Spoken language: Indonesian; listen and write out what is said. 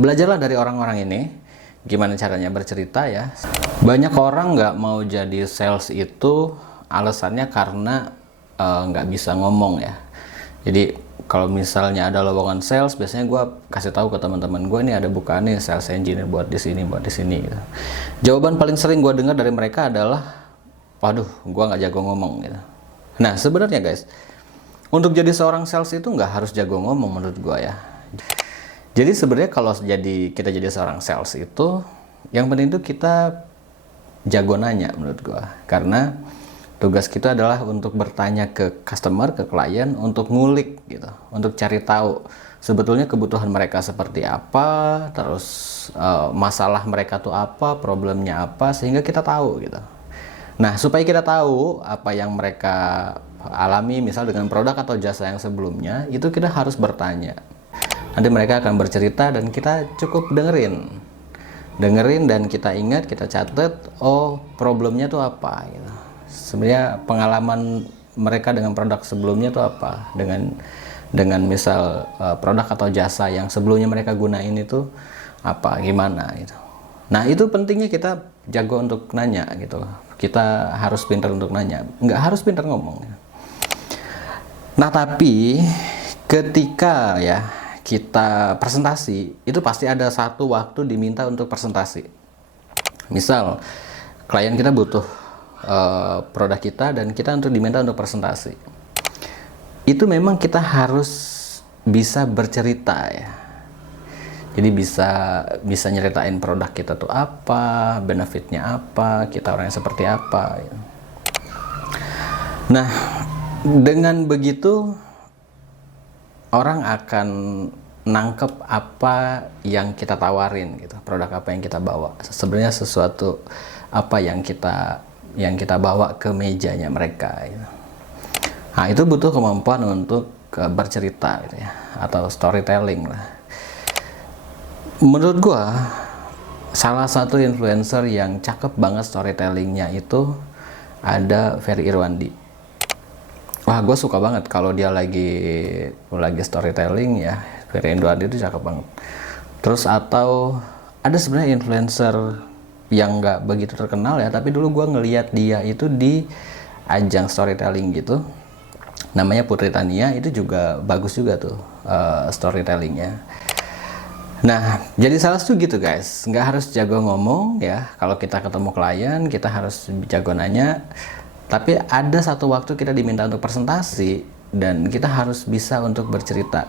Belajarlah dari orang-orang ini, gimana caranya bercerita ya. Banyak orang nggak mau jadi sales itu alasannya karena nggak bisa ngomong ya. Jadi kalau misalnya ada lowongan sales, biasanya gue kasih tahu ke teman-teman gue, ini ada bukaan nih sales engineer buat di sini, buat di sini gitu. Jawaban paling sering gue dengar dari mereka adalah, waduh, gue nggak jago ngomong gitu. Nah sebenarnya guys, untuk jadi seorang sales itu nggak harus jago ngomong menurut gue ya. Jadi sebenarnya kalau kita jadi seorang sales itu, yang penting itu kita jago nanya menurut gue. Karena tugas kita adalah untuk bertanya ke customer, ke klien, untuk ngulik gitu, untuk cari tahu sebetulnya kebutuhan mereka seperti apa, terus masalah mereka tuh apa, problemnya apa, sehingga kita tahu gitu. Nah, supaya kita tahu apa yang mereka alami, misal dengan produk atau jasa yang sebelumnya, itu kita harus bertanya. Nanti mereka akan bercerita dan kita cukup dengerin dan kita ingat, kita catat, oh problemnya tuh apa gitu. Sebenarnya pengalaman mereka dengan produk sebelumnya tuh apa, dengan misal produk atau jasa yang sebelumnya mereka gunain itu apa, gimana gitu. Nah itu pentingnya kita jago untuk nanya gitu. Kita harus pintar untuk nanya, nggak harus pintar ngomong. Nah tapi ketika ya kita presentasi, itu pasti ada satu waktu diminta untuk presentasi. Misal klien kita butuh produk kita dan kita untuk diminta untuk presentasi. Itu memang kita harus bisa bercerita ya. Jadi bisa nyeritain produk kita tuh apa, benefitnya apa, kita orangnya seperti apa. Nah, dengan begitu orang akan nangkep apa yang kita tawarin gitu, produk apa yang kita bawa. Sebenarnya sesuatu apa yang kita bawa ke mejanya mereka gitu. Nah, itu butuh kemampuan untuk bercerita gitu ya, atau storytelling lah. Menurut gua salah satu influencer yang cakep banget storytellingnya itu ada Ferry Irwandi. Wah, gue suka banget kalau dia lagi storytelling ya. Ferry Irwandi itu cakep banget. Terus atau ada sebenarnya influencer yang nggak begitu terkenal ya, tapi dulu gue ngeliat dia itu di ajang storytelling gitu. Namanya Putri Tania, itu juga bagus juga tuh storytellingnya. Nah, jadi sales tuh gitu guys, nggak harus jago ngomong ya. Kalau kita ketemu klien, kita harus jago nanya. Tapi ada satu waktu kita diminta untuk presentasi dan kita harus bisa untuk bercerita.